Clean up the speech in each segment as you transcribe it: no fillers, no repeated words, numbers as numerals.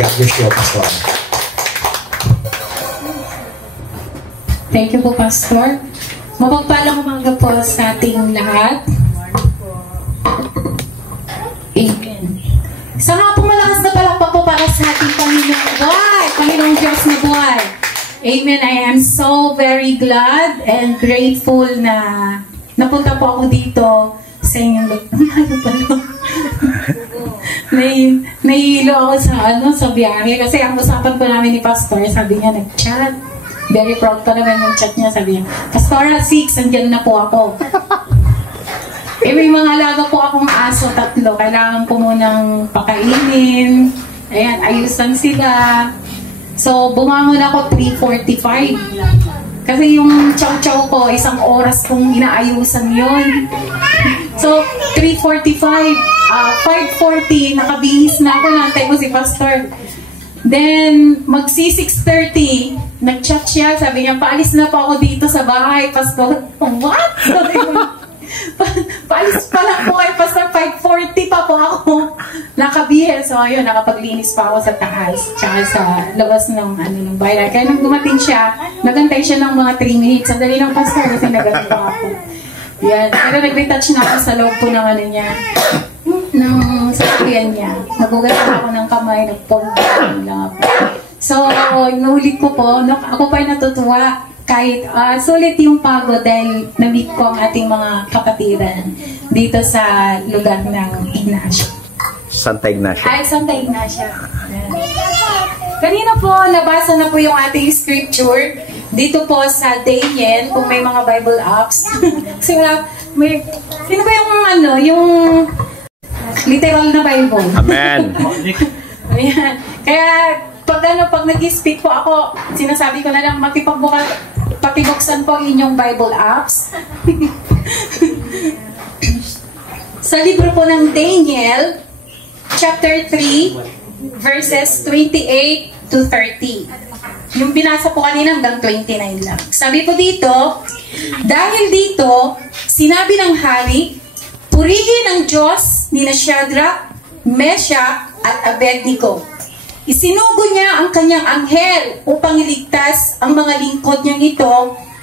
God bless you, Pastor. Thank you po, Pastor. Mapagpalang umaga po sa ating lahat. Amen. Sa nga po malakas na palakpak po para sa ating Panginoong buhay, Panginoong Diyos na buhay. Amen. I am so very glad and grateful na napunta po ako dito sa inyong nahihilo ako sa biyahe kasi ang usapan po namin ni Pastor, sabi niya nag-chat. Very proud pa naman yung chat niya, sabi niya, Pastora 6, andyan na po ako. May mga alaga po akong aso, 3. Kailangan ko munang pakainin. Ayan, ayusan sila. So, bumangon ako 3:45. Kasi yung chow-chow ko, 1 oras kong inaayusan yun. So, 3:45, 5:40, nakabihis na ako, nantay ko si Pastor. Then, magsi-6:30, nag-chat siya, sabi niya, paalis na po ako dito sa bahay, Pastor. What? Sabi ko, paalis pa lang po kay Pastor, 5:40 pa po ako nakabihis. So, ayun, nakapaglinis pa ako sa taas, tsaka sa labas ng, ng bahay. Kaya nung dumating siya, nagantay siya ng mga 3 minutes. Sandali lang, Pastor, kasi nagantay ako. Yan. Pero nag-retouch na ako sa loob po ng niya, ng sasakyan niya. Nagugat ako ng kamay, nagpong lang ako. So, inuulit ko po, ako pa natutuwa kahit sulit yung pagod dahil na-meet ko ang ating mga kapatiran dito sa lugar ng Ignacio. Santa Ignacio. Ay, Santa Ignacio. Kanina po, nabasa na po yung ating scripture dito po sa Daniel, kung may mga Bible apps. Kasi sino ba yung literal na Bible? Amen. Ayan. Kaya, pag nag-speak po ako, sinasabi ko na lang, patibuksan po ang inyong Bible apps. Sa libro po ng Daniel, chapter 3, verses 28 to 30. Yung binasa po kanina hanggang 29 lang. Sabi po dito, dahil dito, sinabi ng hari, purihin ang Diyos ni Shadrach, Meshach, at Abednego. Isinugo niya ang kanyang anghel upang iligtas ang mga lingkod niyang ito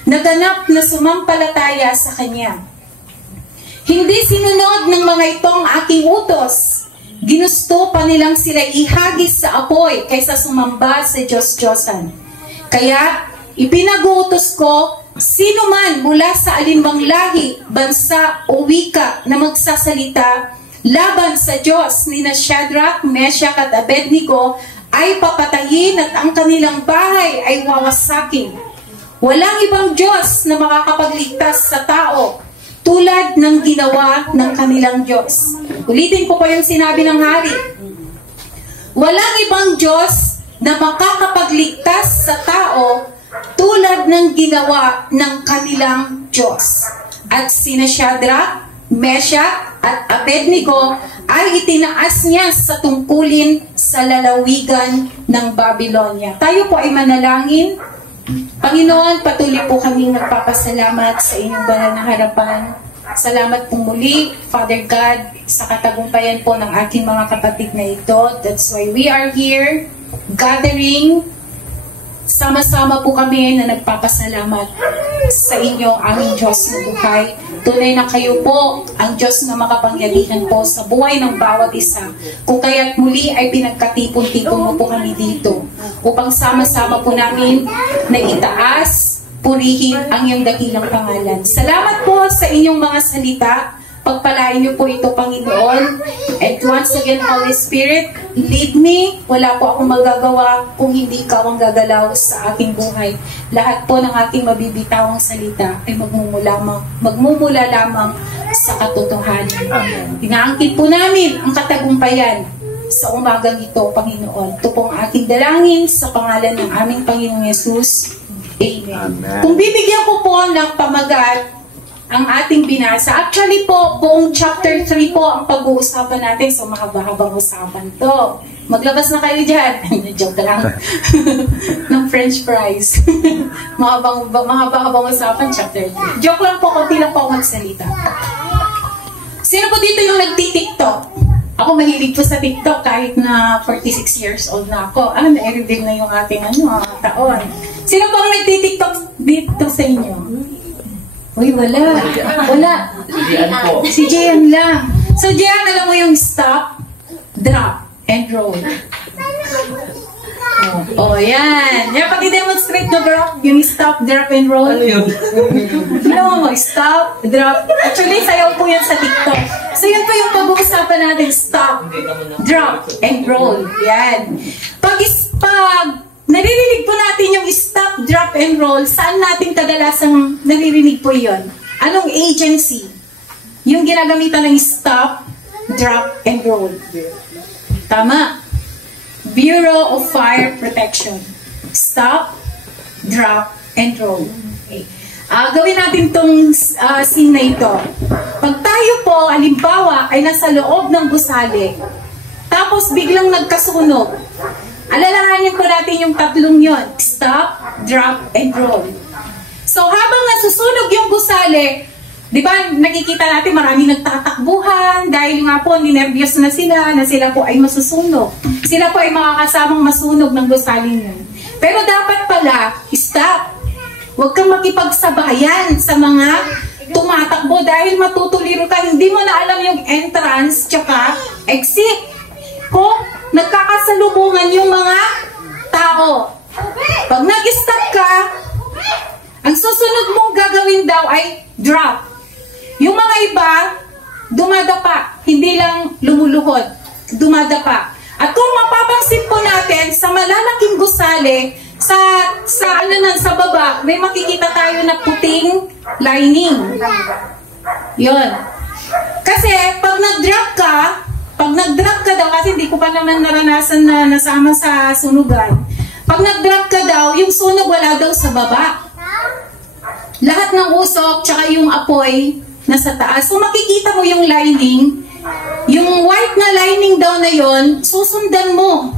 na ganap na sumampalataya sa kanya. Hindi sinunod ng mga ito ang aking utos. Ginusto pa nilang sila ihagis sa apoy kaysa sumamba sa Diyos-Diyosan. Kaya ipinag-uutos ko sino man mula sa alinbang lahi, bansa o wika na magsasalita laban sa Diyos ni Shadrach, Meshach at Abednego ay papatayin at ang kanilang bahay ay wawasakin. Walang ibang Diyos na makakapagligtas sa tao tulad ng ginawa ng kanilang Diyos. Ulitin ko pa yung sinabi ng hari. Walang ibang Diyos na makakapagligtas sa tao tulad ng ginawa ng kanilang Diyos. At sina Shadrach, Meshach at Abednego ay itinaas niya sa tungkulin sa lalawigan ng Babylonia. Tayo po ay manalangin. Panginoon, patuloy po kaming nagpapasalamat sa inyong banal na harapan. Salamat po muli, Father God, sa katagumpayan po ng aking mga kapatid na ito. That's why we are here, gathering. Sama-sama po kami na nagpapasalamat sa inyo, aming Diyos na buhay. Tunay na kayo po ang Diyos na makapangyarihan po sa buhay ng bawat isa. Kung kaya't muli ay pinagkatipon-tipon mo po kami dito upang sama-sama po namin na itaas, purihin ang iyong dakilang pangalan. Salamat po sa inyong mga salita. Pagpalain niyo po ito, Panginoon. And once again, Holy Spirit, lead me. Wala po akong magagawa kung hindi ikaw ang gagalaw sa aking buhay. Lahat po ng aking mabibitawang salita ay magmumula lamang sa katotohanan. Inaangkin po namin ang katagumpayan sa umagang ito, Panginoon. Ito po ang aking dalangin sa pangalan ng aming Panginoong Yesus. Amen. Kung bibigyan ko po ng pamagat ang ating binasa. Actually po, buong chapter 3 po ang pag-uusapan natin. So, mahaba-habang usapan to. Maglabas na kayo dyan. Joke lang. ng French fries. mahaba-habang usapan, chapter 3. Joke lang po, konti lang po ako magsalita. Sino po dito yung nagtitiktok? Ako mahilig po sa TikTok kahit na 46 years old na ako. Na-reveal na yung ating taon. Sino pang nagti-TikTok dito sa inyo? Uy, wala. Wala. Si Jian lang. So, Jian, alam mo yung stop, drop, and roll. Yan. Yan, pag-i-demonstrate na bro, yung stop, drop, and roll. Ano yun? No, stop, drop. Actually, sayaw po yan sa TikTok. So, yun po yung pag-uusapan natin. Stop, drop, and roll. Yan. Pag naririnig po natin yung stop, drop, and roll, saan natin kadalasang naririnig po yun? Anong agency? Yung ginagamitan ng stop, drop, and roll. Tama. Bureau of Fire Protection. Stop, drop, and roll. Okay. Gawin natin itong scene na ito. Pag tayo po, halimbawa, ay nasa loob ng gusali, tapos biglang nagkasunog, alalahanin po natin yung tatlong yon. Stop, drop, and roll. So, habang nasusunog yung gusali, di ba, nakikita natin maraming nagtatakbuhan dahil nga po, ninervyos na sila po ay masusunog. Sila po ay makakasamang masunog ng gusaling yun. Pero dapat pala, stop. Huwag kang makipagsabayan sa mga tumatakbo dahil matutuliro ka. Hindi mo na alam yung entrance tsaka exit. Kung nagkakasalubungan yung mga tao. Pag nag-stop ka, ang susunod mong gagawin daw ay drop. Yung mga iba, dumadapa. Hindi lang lumuluhod. Dumadapa. At kung mapapansin po natin, sa malalaking gusali, sa baba, may makikita tayo na puting lining. Yon. Kasi, pag nag-drop ka daw, kasi hindi ko pa naman naranasan na nasama sa sunugan, pag nag-drop ka daw, yung sunog wala daw sa baba. Lahat ng usok, tsaka yung apoy, nasa taas. So, makikita mo yung lining, yung white na lining daw na yon, susundan mo.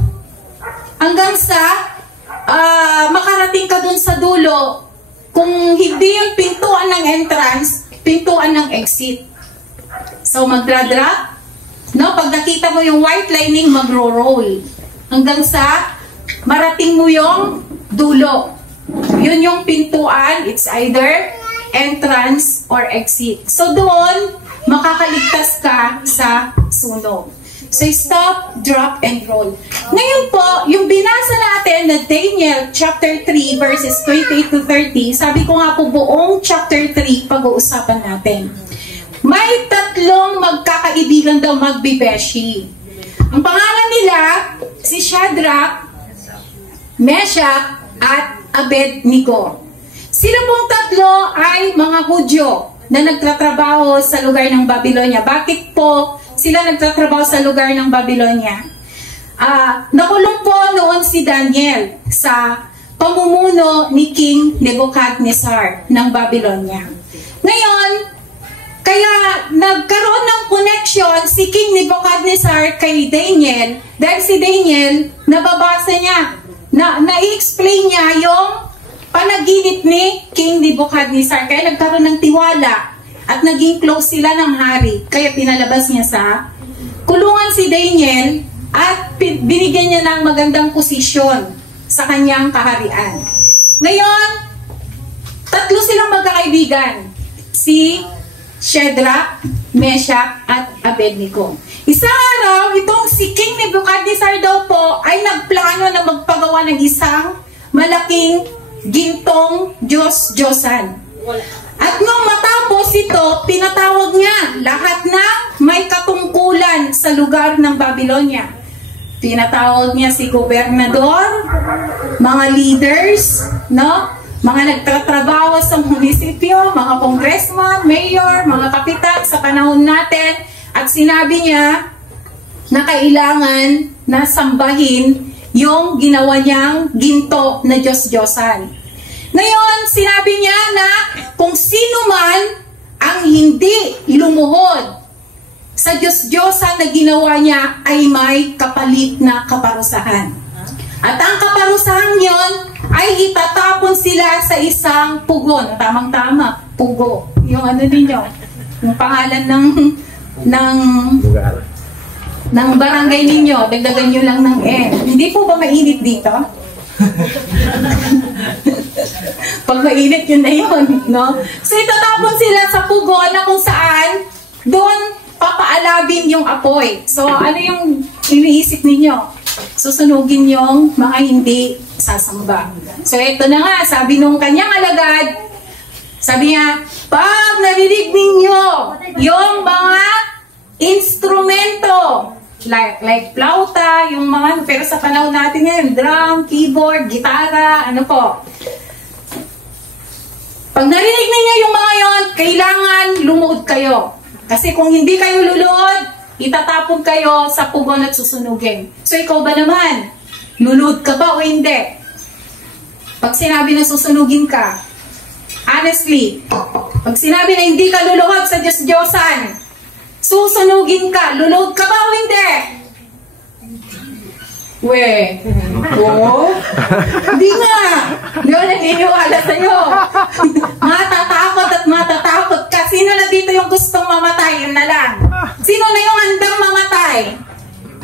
Hanggang sa makarating ka dun sa dulo, kung hindi yung pintuan ng entrance, pintuan ng exit. So, magdra-drop. No? Pag nakita mo yung white lining, magro-roll. Hanggang sa marating mo yung dulo. Yun yung pintuan. It's either entrance or exit. So, doon, makakaligtas ka sa sunog. So, stop, drop, and roll. Ngayon po, yung binasa natin na Daniel chapter 3 verses 28 to 30, sabi ko nga po buong chapter 3 pag-uusapan natin. May tatlong magkakaibigan daw magbibeshi. Ang pangalan nila, si Shadrach, Meshach, at Abednego. Sila pong tatlo ay mga Hudyo na nagtatrabaho sa lugar ng Babylonia. Bakit po sila nagtatrabaho sa lugar ng Babylonia? Nakulong po noon si Daniel sa pamumuno ni King Nebuchadnezzar ng Babylonia. Ngayon, kaya nagkaroon ng connection si King Nebuchadnezzar kay Daniel dahil si Daniel, nababasa niya, na-explain niya yung panaginip ni King Nebuchadnezzar. Kaya nagkaroon ng tiwala at naging close sila ng hari. Kaya pinalabas niya sa kulungan si Daniel at binigyan niya ng magandang posisyon sa kanyang kaharian. Ngayon, tatlo silang magkakaibigan. Si Shadrach, Meshach, at Abednego. Isang araw, itong si King Nebuchadnezzar daw po ay nagplano na magpagawa ng isang malaking gintong Diyos-Diyosan. At nung matapos ito, pinatawag niya lahat ng may katungkulan sa lugar ng Babylonia. Pinatawag niya si gobernador, mga leaders, no? Mga nagtatrabaho sa munisipyo, mga congressman, mayor, mga kapitan sa panahon natin. At sinabi niya na kailangan na sambahin yung ginawa niyang ginto na Diyos-Diyosan. Ngayon, sinabi niya na kung sino man ang hindi lumuhod sa Diyos-Diyosan na ginawa niya ay may kapalit na kaparusahan. At ang kaparusahan yon ay itatapon sila sa isang pugon. Tamang-tama, pugo. Yung ano ninyo, yung pangalan ng ng barangay ninyo, dagdagan nyo lang ng N. Hindi po ba mainit dito? Pag mainit, yun na yun, no? So, itatapon sila sa pugon na kung saan doon papaalabin yung apoy. So, ano yung iniisip ninyo? Susunugin yung mga hindi sasamba. So, ito na nga, sabi nung kanyang alagad, sabi niya, pag narinig ninyo yung mga instrumento, like flauta, yung mga, pero sa panahon natin ngayon, drum, keyboard, gitara, ano po. Pag narinig ninyo yung mga yon, kailangan lumuhod kayo. Kasi kung hindi kayo luluhod, itatapon kayo sa pugon at susunugin. So ikaw ba naman? Luluhod ka ba o hindi? Pag sinabi na susunugin ka, honestly, pag sinabi na hindi ka luluhod sa Diyos-Diyosan, susunugin ka, luluhod ka ba o hindi? Hindi nga. Hindi ako naniniwala sa'yo. Matatakot at matatakot ka. Sino na dito yung gustong mamatay? Yun na lang. Sino na yung handang mamatay?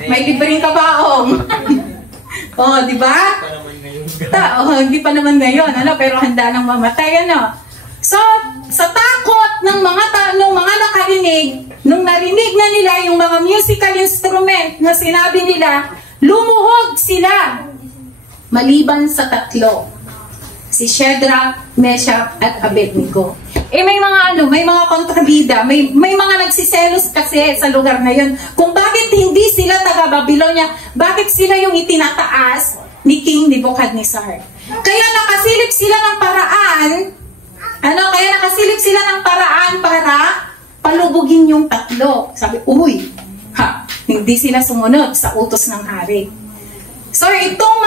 May libreng kabaong. Oh, di ba? Hindi pa naman ngayon, pero handa nang mamatay, So, sa takot ng mga nakarinig, nung narinig na nila yung mga musical instrument na sinabi nila, lumuhod sila. Maliban sa tatlo. Si Shadrach, Meshach, at Abednego. May mga kontrabida, may mga nagsiselos kasi sa lugar na yun. Kung bakit hindi sila taga Babylonia, bakit sila yung itinataas ni King Nebuchadnezzar. Kaya nakasilip sila ng paraan, para palubugin yung tatlo. Sabi, hindi sila sumunod sa utos ng hari. So, itong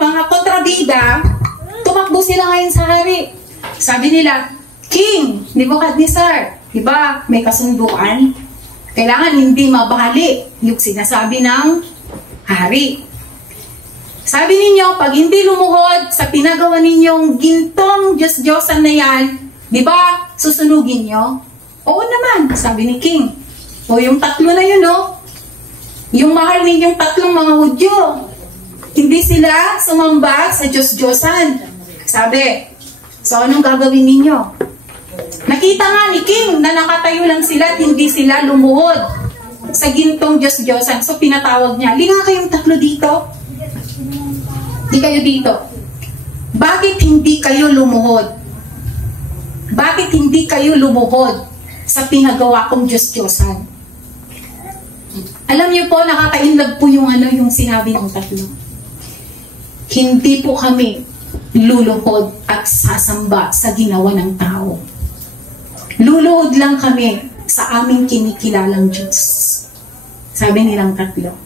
mga kontrabida, tumakbo sila ngayon sa hari. Sabi nila, King Nebuchadnezzar, diba, may kasunduan. Kailangan hindi mabali yung sinasabi ng hari. Sabi ninyo, pag hindi lumuhod sa pinagawa ninyong gintong Diyos-Diyosan na yan, diba, susunugin nyo? Oo naman, sabi ni King. O yung tatlo na yun, yung mahal ninyong tatlong mga Hudyo, hindi sila sumamba sa Diyos-Diyosan. Sabi, so anong gagawin ninyo? Nakita nga ni King na nakatayo lang sila at hindi sila lumuhod sa gintong Diyos-Diyosan. So pinatawag niya, liga kayong tatlo dito. Hindi kayo dito. Bakit hindi kayo lumuhod? Bakit hindi kayo lumuhod sa pinagawa kong Diyos-Diyosan? Alam niyo po, nakaka-inlove po yung sinabi ng tatlo. Hindi po kami luluhod at sasamba sa ginawa ng tao. Luluhod lang kami sa aming kinikilalang Diyos. Sabi nilang tatlo.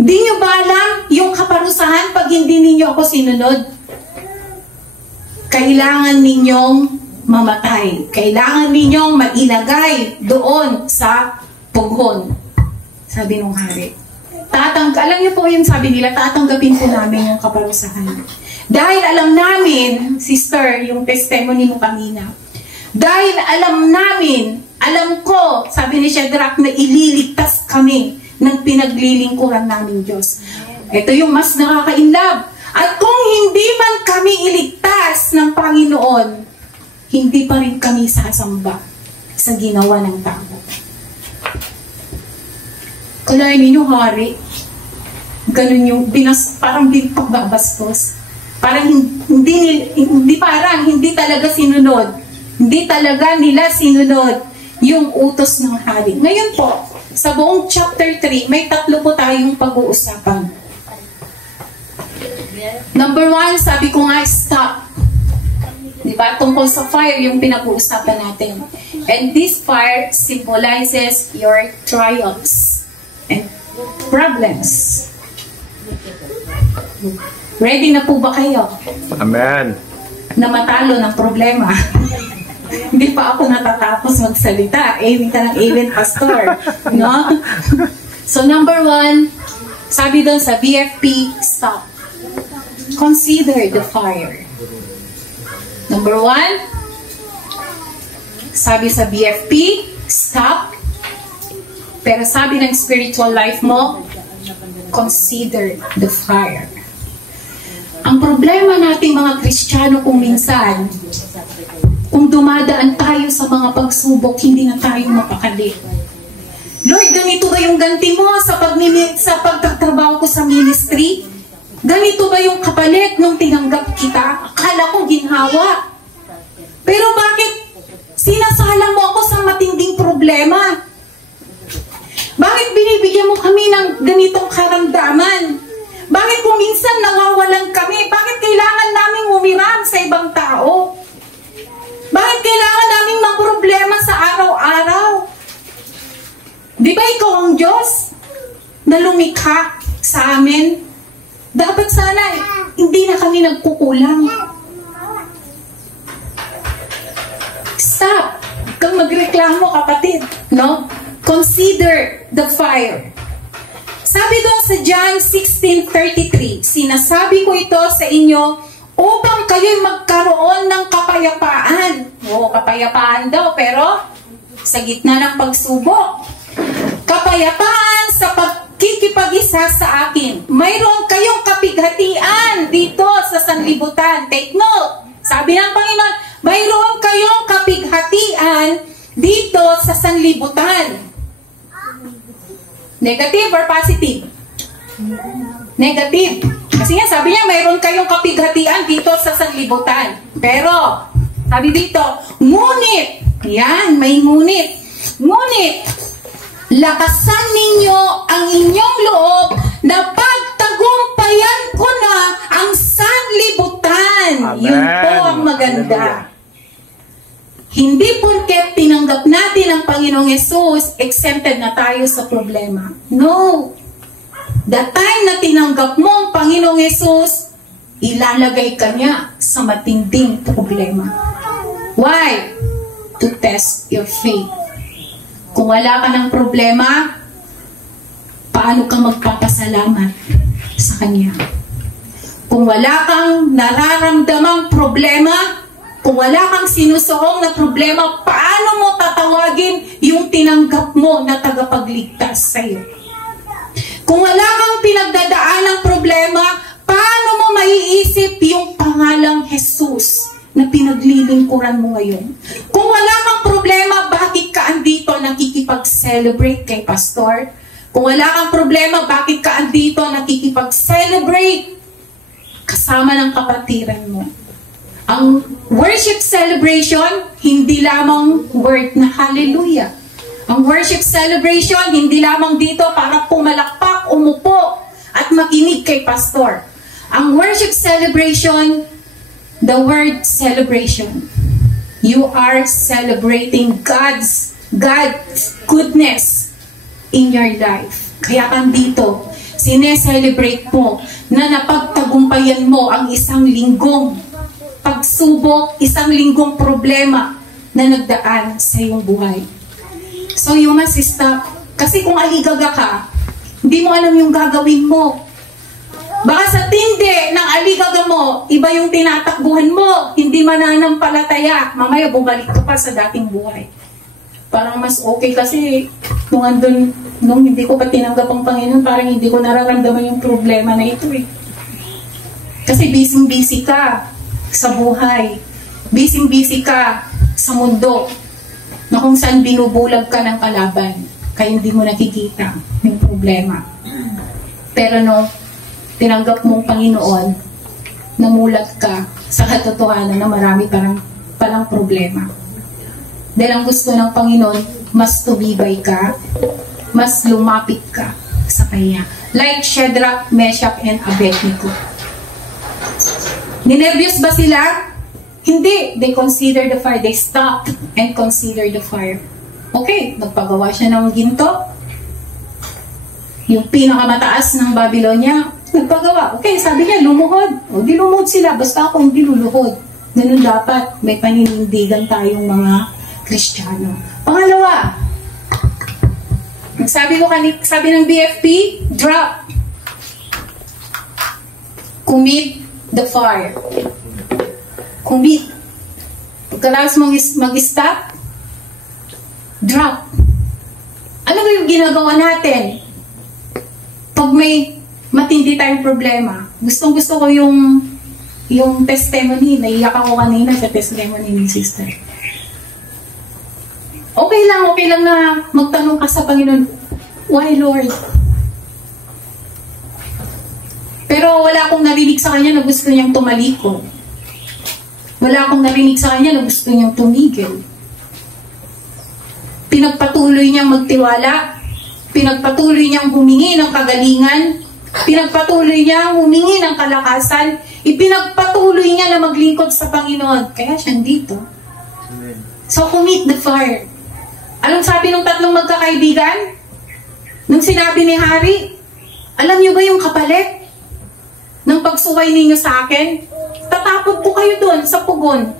Hindi niyo ba alam yung kaparusahan pag hindi ninyo ako sinunod? Kailangan ninyong mamatay. Kailangan ninyong mailagay doon sa pugon. Sabi nung hari. Alam niyo po yung sabi nila, tatanggapin po namin yung kaparusahan. Dahil alam namin, sister, yung testimony mo kanina, dahil alam ko, sabi ni Shadrach, na ililigtas kami ng pinaglilingkuran namin Diyos. Ito yung mas nakaka-inlove. At kung hindi man kami iligtas ng Panginoon, hindi pa rin kami sasamba sa ginawa ng tao. Kalahin ninyo, hari, ganun yung parang pagbabastos. Parang hindi talaga sinunod. Hindi talaga nila sinunod yung utos ng hari. Ngayon po, sa buong chapter 3, may tatlo po tayong pag-uusapan. Number 1, sabi ko nga, stop. Diba? Tungkol sa fire yung pinag-uusapan natin. And this fire symbolizes your triumphs and problems. Ready na po ba kayo? Amen. Na matalo ng problema. Hindi pa ako natatapos magsalita. Amen ka ng amen, pastor. No? So number 1, sabi doon sa BFP, stop. Consider the fire. Number 1, sabi sa BFP, stop. Pero sabi ng spiritual life mo, consider the fire. Ang problema nating mga Kristiyano kung minsan, kung dumadaan tayo sa mga pagsubok, hindi na tayo mapakali. Lord, ganito ba yung ganti mo sa pagtatrabaho ko sa ministry? Ganito ba yung kapalit nung tinanggap kita? Akala ko ginhawa. Pero bakit sinasala mo ako sa matinding problema? Bakit binibigyan mo kami ng ganitong karamdaman? Bakit kung minsan nawawalan kami? Bakit kailangan naming umiram sa ibang tao? Bakit kailangan naming maproblema sa araw-araw? Di ba ikaw ang Diyos na lumikha sa amin? Dapat sana hindi na kami nagkukulang. Stop! Kang magreklamo, kapatid. No? Consider the fire. Sabi doon sa John 16:33, sinasabi ko ito sa inyo upang kayo'y magkaroon ng kapayapaan. Oo, kapayapaan daw, pero sa gitna ng pagsubok. Kapayapaan sa pagkikipag-isa sa akin. Mayroon kayong kapighatian dito sa sanlibutan. Take note. Sabi ng Panginoon, mayroon kayong kapighatian dito sa sanlibutan. Negative or positive? Negative. Kasi nga, sabi niya, mayroon kayong kapighatian dito sa sanlibutan. Pero, sabi dito, ngunit, yan, may ngunit. Ngunit, lakasan ninyo ang inyong loob na pagtagumpayan ko na ang sanlibutan. Amen. Yun po ang maganda. Hindi porket tinanggap natin ang Panginoong Yesus, exempted na tayo sa problema. No. The time na tinanggap mo ang Panginoong Yesus, ilalagay ka niya sa matinding problema. Why? To test your faith. Kung wala ka ng problema, paano ka magpapasalamat sa Kanya? Kung wala kang nararamdamang problema, kung wala kang sinusuong na problema, paano mo tatawagin yung tinanggap mo na tagapagligtas sa iyo? Kung wala kang pinagdadaan ng problema, paano mo maiisip yung pangalang Jesus na pinaglilingkuran mo ngayon? Kung wala kang problema, bakit ka andito nakikipag-celebrate kay pastor? Kung wala kang problema, bakit ka andito nakikipag-celebrate kasama ng kapatiran mo? Ang worship celebration, hindi lamang word na hallelujah. Ang worship celebration, hindi lamang dito para pumalakpak, umupo, at makinig kay pastor. Ang worship celebration, the word celebration. You are celebrating God's goodness in your life. Kaya kang dito, sineselebrate mo na napagtagumpayan mo ang isang linggong pagsubok, isang linggong problema na nagdaan sa iyong buhay. So you must stop. Kasi kung aligaga ka, hindi mo alam yung gagawin mo. Baka sa tindi ng aligaga mo, iba yung tinatakbuhan mo, hindi mananampalataya. Mamaya bumalik ka pa sa dating buhay. Parang mas okay kasi nung hindi ko pa tinanggap ang Panginoon, parang hindi ko nararamdaman yung problema na ito eh. Kasi busy ka sa buhay. Busy ka sa mundo na kung saan binubulag ka ng kalaban kaya hindi mo nakikita yung problema. Pero no, tinanggap mong Panginoon, namulat ka sa katotohanan na marami palang problema. Dahil ang gusto ng Panginoon, mas tumibay ka, mas lumapit ka sa Kanya. Like Shadrach, Meshach, and Abednego. Ninervyos ba sila? Hindi. They consider the fire. They stopped and consider the fire. Okay, nagpagawa siya ng ginto. Yung pinakamataas ng Babylonia, nagpagawa. Okay, sabi niya, lumuhod. O, di lumuhod sila. Basta ako hindi luluhod. Ganun dapat. May paninindigan tayong mga Kristiyano. Pangalawa, sabi ng BFP, drop. Commit the fire. Commit. Pagkalakas mag-stop, drop. Ano ba yung ginagawa natin. Pag may matindi tayong problema, gustong-gusto ko yung testimony, naiyak ako kanina sa testimony ni sister. Okay lang na magtanong ka sa Panginoon, why Lord? Pero wala akong narinig sa kanya na gusto niyang tumaliko. Wala akong narinig sa kanya na gusto niyang tumigil. Pinagpatuloy niyang magtiwala, pinagpatuloy niyang humingi ng kagalingan, pinagpatuloy niyang humingi ng kalakasan, ipinagpatuloy niya na maglingkod sa Panginoon. Kaya siya dito. So, commit the fire. Anong sabi ng tatlong magkakaibigan? Nung sinabi ni Hari, alam niyo ba yung kapalit ng pagsuway ninyo sa akin? Tatapog ko kayo doon sa pugon.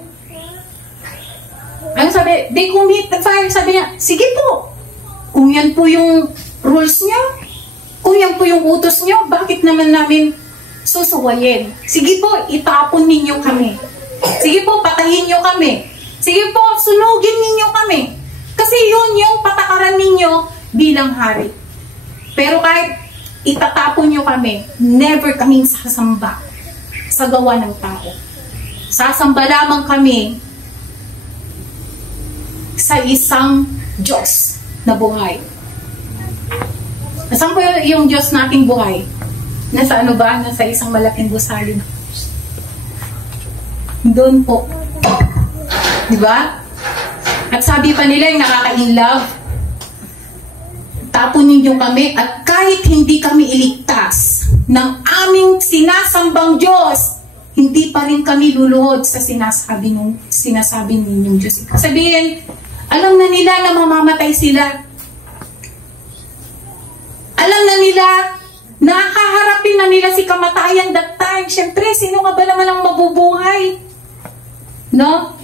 Ano sabi? They commit the fire. Sabi niya, sige po. Kung yan po yung rules niyo, kung yan po yung utos niyo, bakit naman namin susuwayin? Sige po, itapon ninyo kami. Sige po, patayin niyo kami. Sige po, sunugin ninyo kami. Kasi yun yung patakaran ninyo bilang hari. Pero kahit itatapon niyo kami, never kaming sasamba sa gawa ng tao. Sasamba lamang kami sa isang Diyos na buhay. Nasaan po yung Diyos nating buhay? Nasa ano ba? Nasa isang malaking gusali. Doon po. Diba? At sabi pa nila yung nakaka-inlove, tapon ninyo kami at kahit hindi kami iligtas ng aming sinasambang Diyos, hindi pa rin kami luluhod sa sinasabi ninyong Diyos. Sabihin, alam na nila na mamamatay sila. Alam na nila, nakaharapin na nila si kamatayan that time. Siyempre, sino nga ba naman ang mabubuhay? No?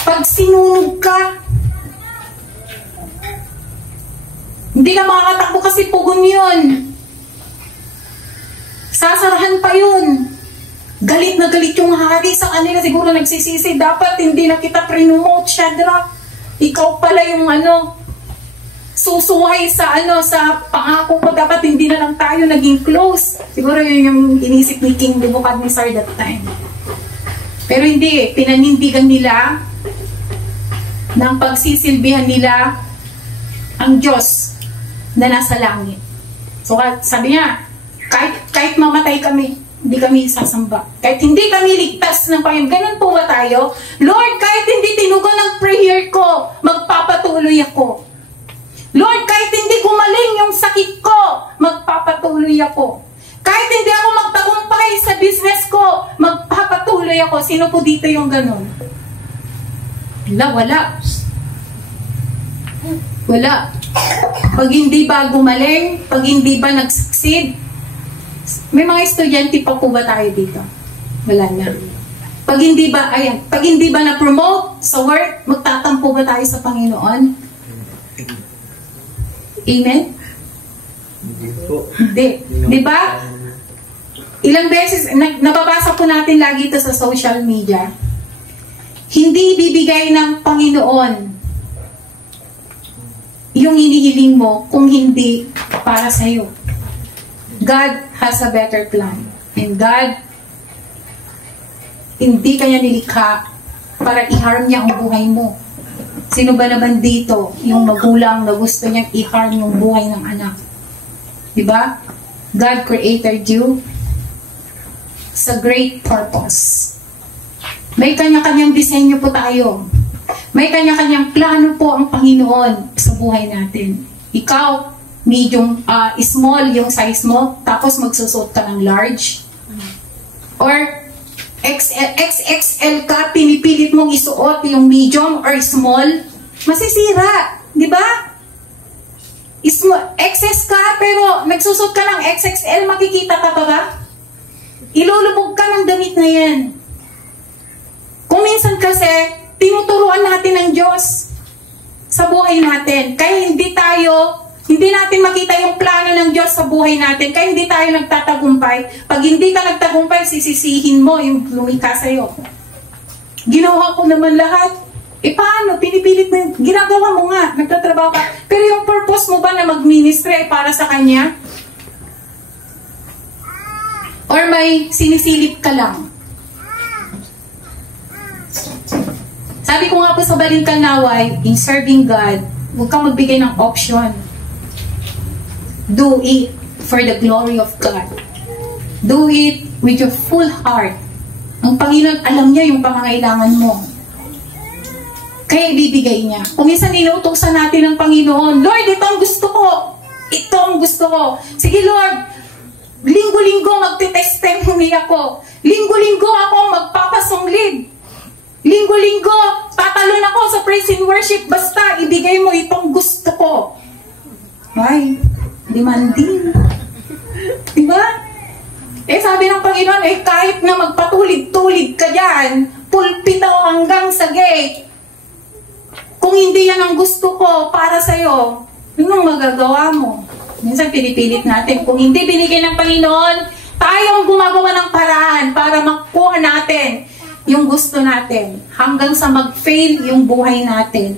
Pag sinunog ka, hindi ka makakatakbo kasi pugon yun. Sasarahan pa yun. Galit na galit yung hari sa kanila. Siguro nagsisisi. Dapat hindi na kita pre-promote, Shadrach. Ikaw pala yung susuway sa sa pangako ko. Dapat hindi na lang tayo naging close. Siguro yun yung inisip ni King Nebuchadnezzar that time. Pero hindi. Pinanindigan nila ng pagsisilbihan nila ang Diyos na nasa langit. So sabi niya, kahit mamatay kami, hindi kami sasamba. Kahit hindi kami ligtas ng Panginoon. Ganun po ba tayo? Lord, kahit hindi tinugon ang prayer ko, magpapatuloy ako. Lord, kahit hindi gumaling yung sakit ko, magpapatuloy ako. Kahit hindi ako magtagumpay sa business ko, magpapatuloy ako. Sino po dito yung ganun? Wala. Pag hindi ba gumaling, pag hindi ba nag-succeed, may mga estudyante pa po ba tayo dito? Wala na. Pag hindi ba na-promote sa work, magtatampo ba tayo sa Panginoon? Amen? Hindi. Di ba? Ilang beses, nababasa po natin lagi ito sa social media. Hindi bibigay ng Panginoon yung hinihiling mo kung hindi para sa iyo. God has a better plan. And God, hindi kanya nilikha para i-harm niya ang buhay mo. Sino ba naman dito yung magulang na gusto niyang i-harm yung buhay ng anak? Diba? God created you sa great purpose. May kanya-kanyang disenyo po tayo. May kanya-kanyang plano po ang Panginoon sa buhay natin. Ikaw, medium, small yung size mo, tapos magsusot ka ng large. Or, XXL ka, pinipilit mong isuot yung medium or small, masisira. Di ba? XS ka, pero nagsusot ka ng XXL, makikita ka pa ba? Ilulubog ka ng damit na yan. Kung minsan kasi, tinuturuan natin ng Diyos sa buhay natin. Kaya hindi natin makita yung plano ng Diyos sa buhay natin. Kaya hindi tayo nagtatagumpay. Pag hindi ka nagtagumpay, sisisihin mo yung lumika sa'yo. Ginawa ko naman lahat. Paano? Pinipilit mo yun. Ginagawa mo nga. Nagtatrabaho ka. Pero yung purpose mo ba na mag-ministry ay para sa Kanya? Or may sinisilip ka lang? Sabi ko nga po sa Balintang Naway, in serving God, huwag kang magbigay ng option. Do it for the glory of God. Do it with your full heart. Ang Panginoon, alam niya yung pangangailangan mo. Kaya ibibigay niya. Kung minsan inuutosan natin ng Panginoon, Lord, ito ang gusto ko. Ito ang gusto ko. Sige Lord, linggo-linggo magte-testimony ako. Linggo-linggo ako magpapasunglid. Linggo-linggo tatalon ako sa praise and worship. Basta ibigay mo itong gusto ko. Ay, demanding. Diba? Sabi ng Panginoon, kahit na magpatulig-tulig ka dyan, pulpito hanggang sa gate, kung hindi yan ang gusto ko para sa'yo, yun ang magagawa mo. Minsan pinipilit natin. Kung hindi binigay ng Panginoon, tayo ang gumagawa ng paraan para makuha natin yung gusto natin. Hanggang sa mag-fail yung buhay natin.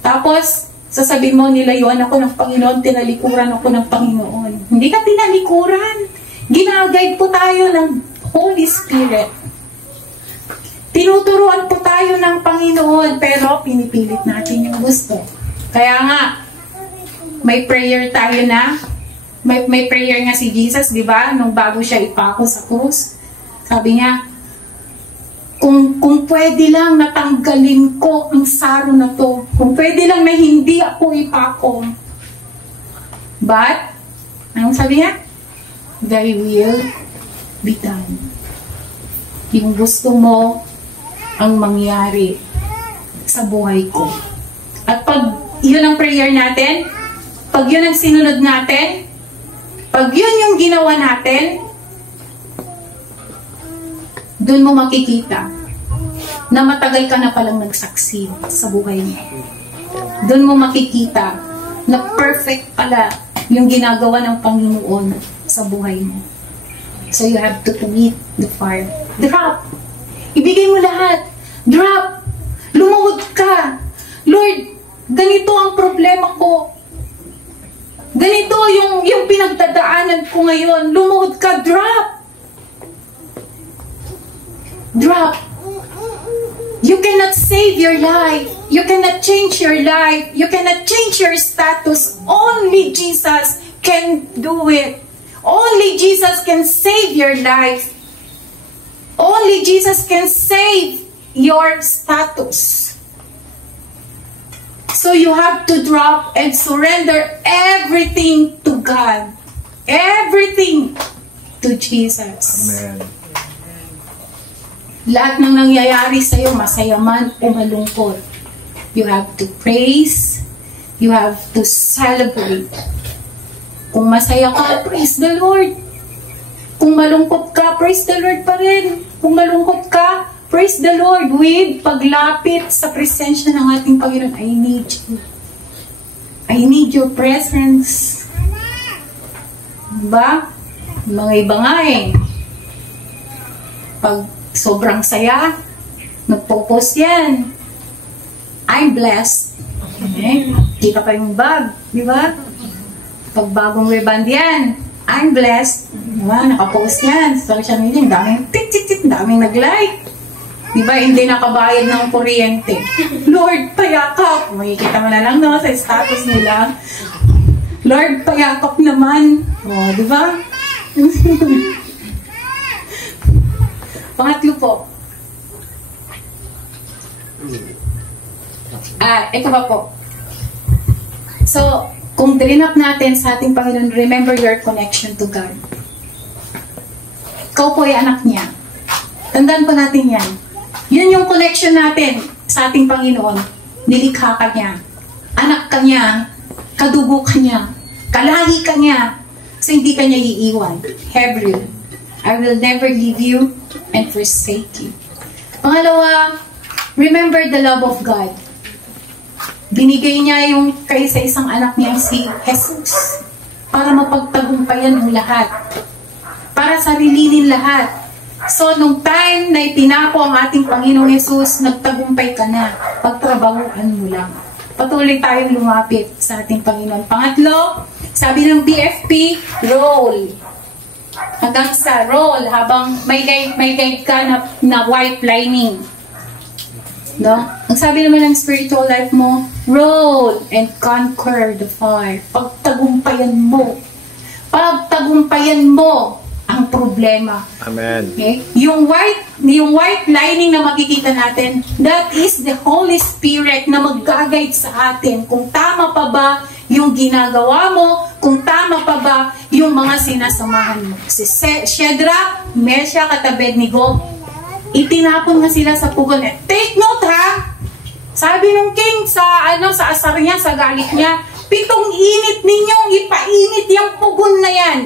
Tapos, sasabihin mo, nilayuan ako ng Panginoon, tinalikuran ako ng Panginoon. Hindi ka tinalikuran. Ginaguide po tayo ng Holy Spirit. Tinuturuan po tayo ng Panginoon, pero pinipilit natin yung gusto. Kaya nga, may prayer tayo na, may prayer nga si Jesus, di ba? Nung bago siya ipako sa krus, sabi niya, kung pwede lang natanggalin ko ang saro na to, kung pwede lang na hindi ako ipako. But, anong sabi niya? Thy will be done. Yung gusto mo ang mangyari sa buhay ko. At pag yun ang prayer natin, pag yun ang sinunod natin, pag yun yung ginawa natin, dun mo makikita na matagal ka na palang nagsucceed sa buhay mo. Dun mo makikita na perfect pala yung ginagawa ng Panginoon sa buhay mo. So you have to commit the fire. Drop! Ibigay mo lahat. Drop! Lumuhod ka. Lord, ganito ang problema ko. Ganito yung pinagdadaanan ko ngayon. Lumuhod ka. Drop! Drop! You cannot save your life. You cannot change your life. You cannot change your status. Only Jesus can do it. Only Jesus can save your life. Only Jesus can save your status. So you have to drop and surrender everything to God. Everything to Jesus. Amen. Lahat ng nangyayari sa'yo, masaya man o malungkot, you have to praise, you have to celebrate. Kung masaya ka, praise the Lord. Kung malungkot ka, praise the Lord pa rin. Kung malungkot ka, praise the Lord with paglapit sa presensya ng ating Panginoon. I need you. I need your presence. Diba? Mga iba nga pag sobrang saya, nagpo-post yan. I'm blessed. Okay? Kita pa yung bag. Diba? Pag bagong reband yan, I'm blessed. Diba? Nakapost yan sa social media. Daming tik-tik-tik, daming nag-like. Diba? Hindi nakabayad ng kuryente. Lord, payakap. Makikita mo na lang no, sa status nila. Lord, payakap naman. O, diba? Pangatlo po. Ito pa po. So, kung drinap natin sa ating Panginoon, remember your connection to God. Ikaw po ay anak niya. Tandaan po natin yan. Yun yung connection natin sa ating Panginoon. Nilikha ka niya. Anak ka niya. Kadugo ka niya. Kalahi ka niya. So, hindi ka niya iiwan. Hebrew, I will never leave you and forsake you. Pangalawa, remember the love of God. Binigay niya yung kay sa isang anak niya si Jesus para mapagtagumpayan ang lahat. Para sarilinin lahat. So, nung time na itinapo ang ating Panginoong Yesus, nagtagumpay ka na. Pagtrabahuan mo lang. Patuloy tayong lumapit sa ating Panginoon. Pangatlo, sabi ng BFP, roll. Hanggang sa roll, habang may guide ka na white lining. No? Ang sabi naman ng spiritual life mo, roll and conquer the fire. Pagtagumpayan mo. Pagtagumpayan mo ang problema. Amen. Okay? Yung white lining na makikita natin, that is the Holy Spirit na mag-guide sa atin. Kung tama pa ba yung ginagawa mo, kung tama pa ba yung mga sinasamahan mo. Si Shadrach, Meshach at Abednego, itinapon nga sila sa pugon. Take note ha! Sabi ng king sa asar niya, sa galit niya, 7 init ninyong ipainit yung pugon na yan.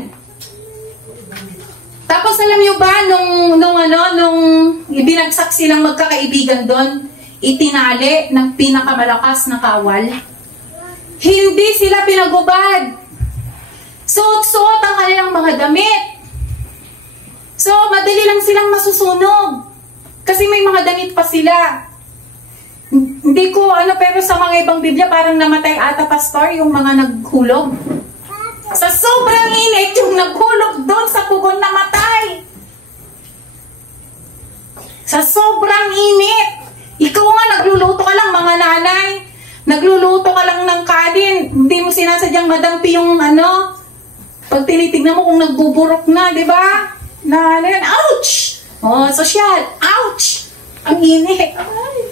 Tapos alam niyo ba, nung ibinagsak silang magkakaibigan doon, itinali ng pinakamalakas na kawal. Hindi sila pinagubad. Suot-suot ang kanilang mga damit. So, madali lang silang masusunog. Kasi may mga damit pa sila. Hindi ko, pero sa mga ibang Biblia, parang namatay ata, pastor, yung mga naghulog. Sa sobrang init, yung naghulog doon sa pugon namatay. Sa sobrang init. Ikaw nga, nagluluto ka lang, mga nanay. Nagluluto ka lang ng kanin. Hindi mo sinasadyang madampi yung pag tinitignan mo kung nagbuburok na, di ba? Ouch! Oh, sosyal. Ouch! Ang init.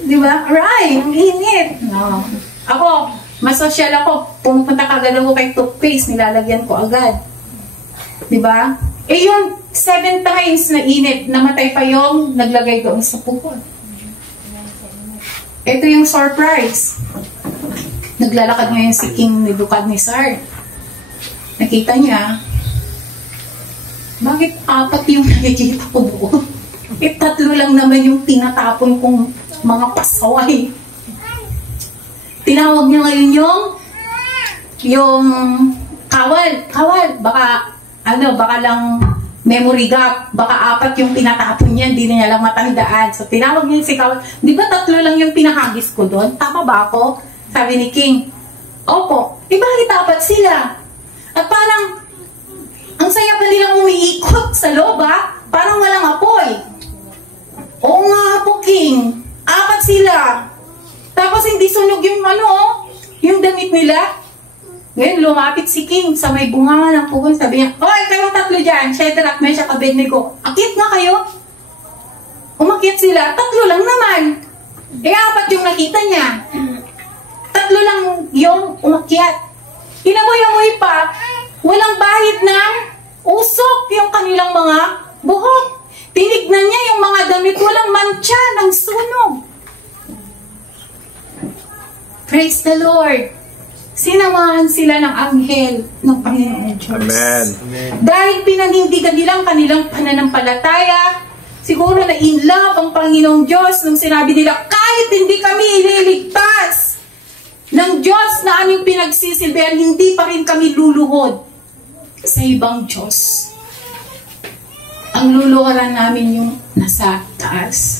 Di ba? Right, ang init. No. Ako, masosyal ako. Pumupunta kagad ako kay toothpaste, nilalagyan ko agad. Di ba? Yung 7 times na init, namatay pa yung naglagay doon sa pugon. Ito yung surprise. Naglalakad ngayon si King Nebuchadnezzar. Nakita niya, bakit 4 yung nakikita ko doon? 3 lang naman yung tinatapon kong mga pasaway. Tinawag niya ngayon yung kawal, baka lang memory gap, baka 4 yung tinatapon niya, hindi niya lang matandaan. So tinawag niya si kawal, di ba 3 lang yung pinahagis ko doon? Tama ba ako? Sabi ni King, opo, bakit 4 sila? At parang, ang saya pa nilang umiikot sa loob, parang walang apoy. Oo nga po, King. 4 sila. Tapos hindi sunog yung yung damit nila. Ngayon, lumapit si King sa may bunga ng pugon. Sabi niya, hoy, kayong 3 dyan, Shadrach, Meshach, Abednego. Akit nga kayo. Umakit sila, 3 lang naman. 4 yung nakita niya. 3 lang yung umakyat. Inamoy-amoy pa, walang bahid ng usok yung kanilang mga buhok. Tinignan niya yung mga damit, walang mantsa ng sunog. Praise the Lord. Sinamahan sila ng anghel ng Panginoon Diyos. Amen. Dahil pinanindigan nilang kanilang pananampalataya, siguro na in love ang Panginoong Diyos nung sinabi nila, kahit hindi kami ililigtas ng Diyos na aming pinagsisilbihan, hindi pa rin kami luluhod sa ibang Diyos. Ang luluharan namin yung nasa taas.